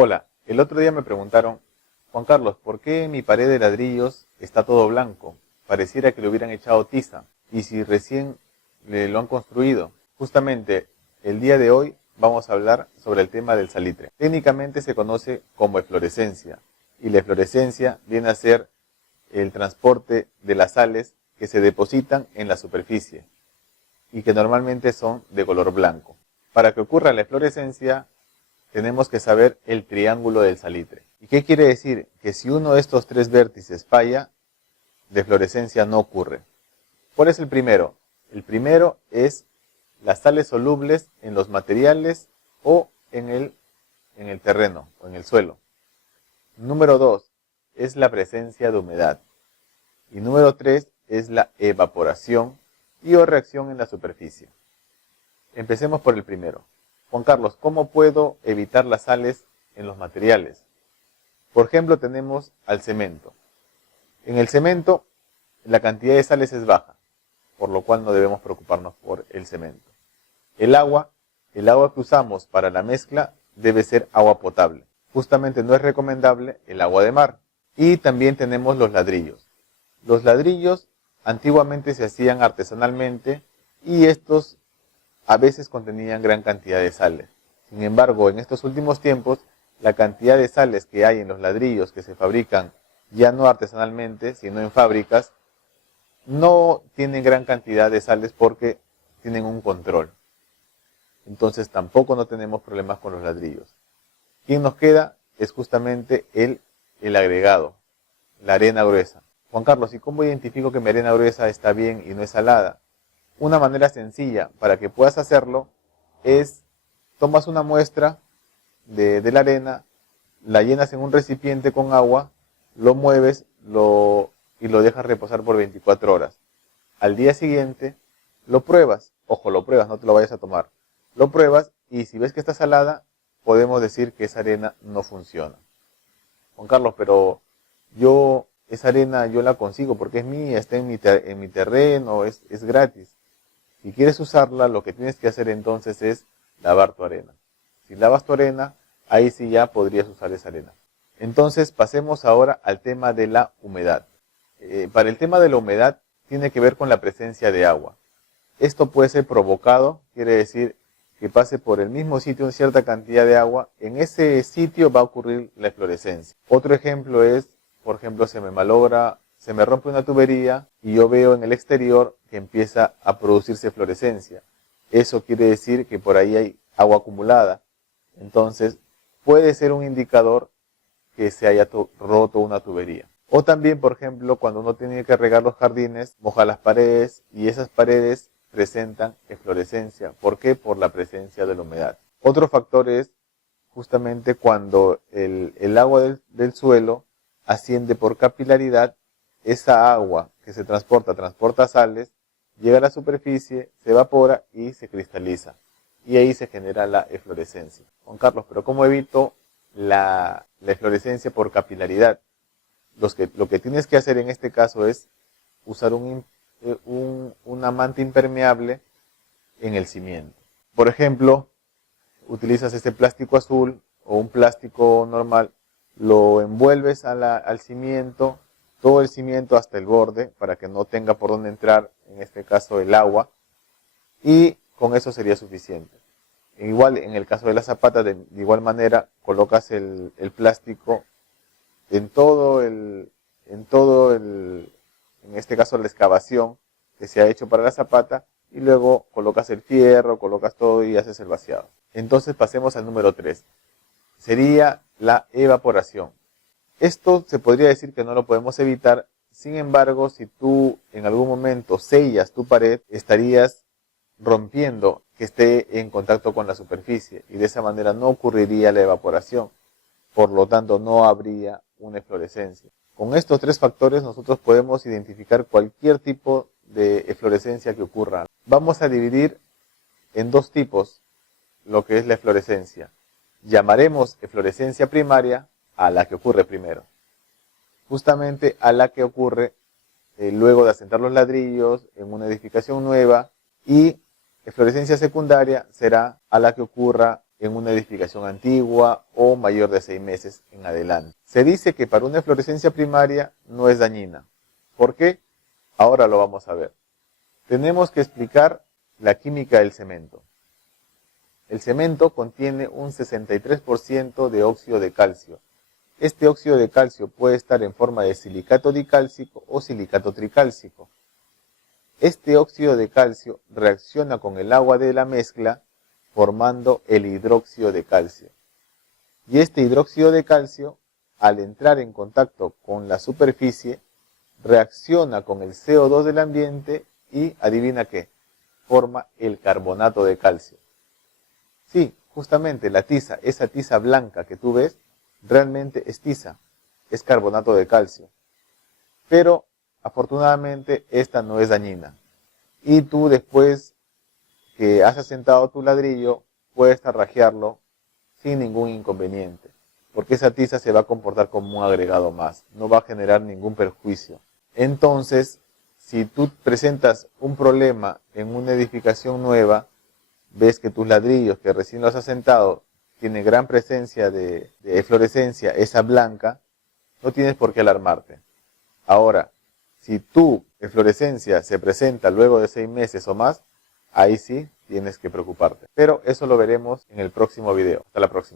Hola, el otro día me preguntaron, Juan Carlos, ¿por qué mi pared de ladrillos está todo blanco? Pareciera que le hubieran echado tiza. Y si recién lo han construido. Justamente, el día de hoy vamos a hablar sobre el tema del salitre. Técnicamente se conoce como eflorescencia. Y la eflorescencia viene a ser el transporte de las sales que se depositan en la superficie y que normalmente son de color blanco. Para que ocurra la eflorescencia, tenemos que saber el triángulo del salitre. ¿Y qué quiere decir? Que si uno de estos tres vértices falla, deflorescencia no ocurre. ¿Cuál es el primero? El primero es las sales solubles en los materiales o en el terreno o en el suelo. Número 2 es la presencia de humedad. Y número 3 es la evaporación y o reacción en la superficie. Empecemos por el primero. Juan Carlos, ¿cómo puedo evitar las sales en los materiales? Por ejemplo, tenemos al cemento. En el cemento, la cantidad de sales es baja, por lo cual no debemos preocuparnos por el cemento. El agua que usamos para la mezcla debe ser agua potable. Justamente no es recomendable el agua de mar. Y también tenemos los ladrillos. Los ladrillos antiguamente se hacían artesanalmente y estos a veces contenían gran cantidad de sales. Sin embargo, en estos últimos tiempos, la cantidad de sales que hay en los ladrillos que se fabrican ya no artesanalmente, sino en fábricas, no tienen gran cantidad de sales porque tienen un control. Entonces tampoco no tenemos problemas con los ladrillos. ¿Quién nos queda? Es justamente el agregado, la arena gruesa. Juan Carlos, ¿y cómo identifico que mi arena gruesa está bien y no es salada? Una manera sencilla para que puedas hacerlo es, tomas una muestra de la arena, la llenas en un recipiente con agua, lo mueves y lo dejas reposar por 24 horas. Al día siguiente lo pruebas, ojo, lo pruebas, no te lo vayas a tomar. Lo pruebas y si ves que está salada, podemos decir que esa arena no funciona. Juan Carlos, pero esa arena yo la consigo porque es mía, está en mi terreno, es gratis. Si quieres usarla, lo que tienes que hacer entonces es lavar tu arena. Si lavas tu arena, ahí sí ya podrías usar esa arena. Entonces pasemos ahora al tema de la humedad. Para el tema de la humedad tiene que ver con la presencia de agua. Esto puede ser provocado, quiere decir que pase por el mismo sitio una cierta cantidad de agua. En ese sitio va a ocurrir la eflorescencia. Otro ejemplo es, por ejemplo, se me rompe una tubería y yo veo en el exterior que empieza a producirse fluorescencia. Eso quiere decir que por ahí hay agua acumulada. Entonces, puede ser un indicador que se haya roto una tubería. O también, por ejemplo, cuando uno tiene que regar los jardines, moja las paredes y esas paredes presentan eflorescencia. ¿Por qué? Por la presencia de la humedad. Otro factor es justamente cuando el agua del suelo asciende por capilaridad. Esa agua que se transporta sales, llega a la superficie, se evapora y se cristaliza. Y ahí se genera la eflorescencia. Juan Carlos, pero ¿cómo evito la eflorescencia por capilaridad? Lo que tienes que hacer en este caso es usar una manta impermeable en el cimiento. Por ejemplo, utilizas este plástico azul o un plástico normal, lo envuelves al cimiento, todo el cimiento hasta el borde para que no tenga por dónde entrar, en este caso el agua, y con eso sería suficiente. Igual en el caso de la zapata, de igual manera, colocas el plástico en este caso la excavación que se ha hecho para la zapata, y luego colocas el fierro, colocas todo y haces el vaciado. Entonces pasemos al número 3. Sería la evaporación. Esto se podría decir que no lo podemos evitar, sin embargo, si tú en algún momento sellas tu pared, estarías rompiendo que esté en contacto con la superficie y de esa manera no ocurriría la evaporación, por lo tanto no habría una eflorescencia. Con estos tres factores nosotros podemos identificar cualquier tipo de eflorescencia que ocurra. Vamos a dividir en dos tipos lo que es la eflorescencia. Llamaremos eflorescencia primaria a la que ocurre primero. Justamente a la que ocurre luego de asentar los ladrillos en una edificación nueva, y eflorescencia secundaria será a la que ocurra en una edificación antigua o mayor de 6 meses en adelante. Se dice que para una eflorescencia primaria no es dañina. ¿Por qué? Ahora lo vamos a ver. Tenemos que explicar la química del cemento. El cemento contiene un 63% de óxido de calcio. Este óxido de calcio puede estar en forma de silicato dicálcico o silicato tricálcico. Este óxido de calcio reacciona con el agua de la mezcla formando el hidróxido de calcio. Y este hidróxido de calcio, al entrar en contacto con la superficie, reacciona con el CO2 del ambiente y, adivina qué, forma el carbonato de calcio. Sí, justamente la tiza, esa tiza blanca que tú ves, realmente es tiza, es carbonato de calcio. Pero, afortunadamente, esta no es dañina. Y tú después que has asentado tu ladrillo, puedes tarrajearlo sin ningún inconveniente, porque esa tiza se va a comportar como un agregado más, no va a generar ningún perjuicio. Entonces, si tú presentas un problema en una edificación nueva, ves que tus ladrillos que recién los has asentado tienen gran presencia de eflorescencia, esa blanca, no tienes por qué alarmarte. Ahora, si tu eflorescencia se presenta luego de 6 meses o más, ahí sí tienes que preocuparte. Pero eso lo veremos en el próximo video. Hasta la próxima.